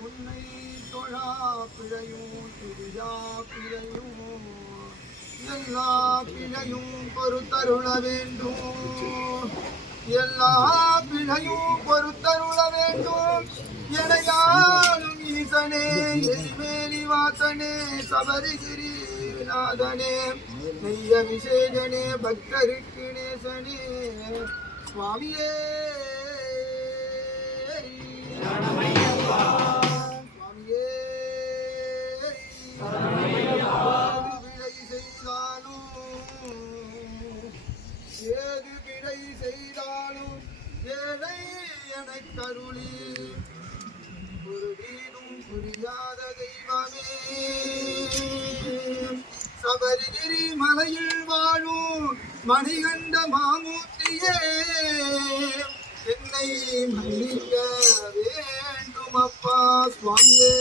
உன்னை தொழா பிழையும் துரியா பிழையும் எல்லா பிழையும் பொறுத்தருள வேண்டும். எல்லா பிழையும் பொறுத்தருள வேண்டும். எனையாளும் ஈசனே எரிமேலி வாசனே சபரிகிரி நாதனே நெய்ய விசேஷனே பக்தருக்கு நேசனே சுவாமியே சுவாமியே விடை செய்தாலும் ஏது விடை செய்தாலும் ஏழை எனக் கருளி ஒரு வீடும் புரியாத தெய்வமே சபரிகிரி மலையில் வாழும் மணிகண்ட மாமூர்த்தியே என்னை மன்னிக்க வேண்டும் அப்பா சுவாமியே.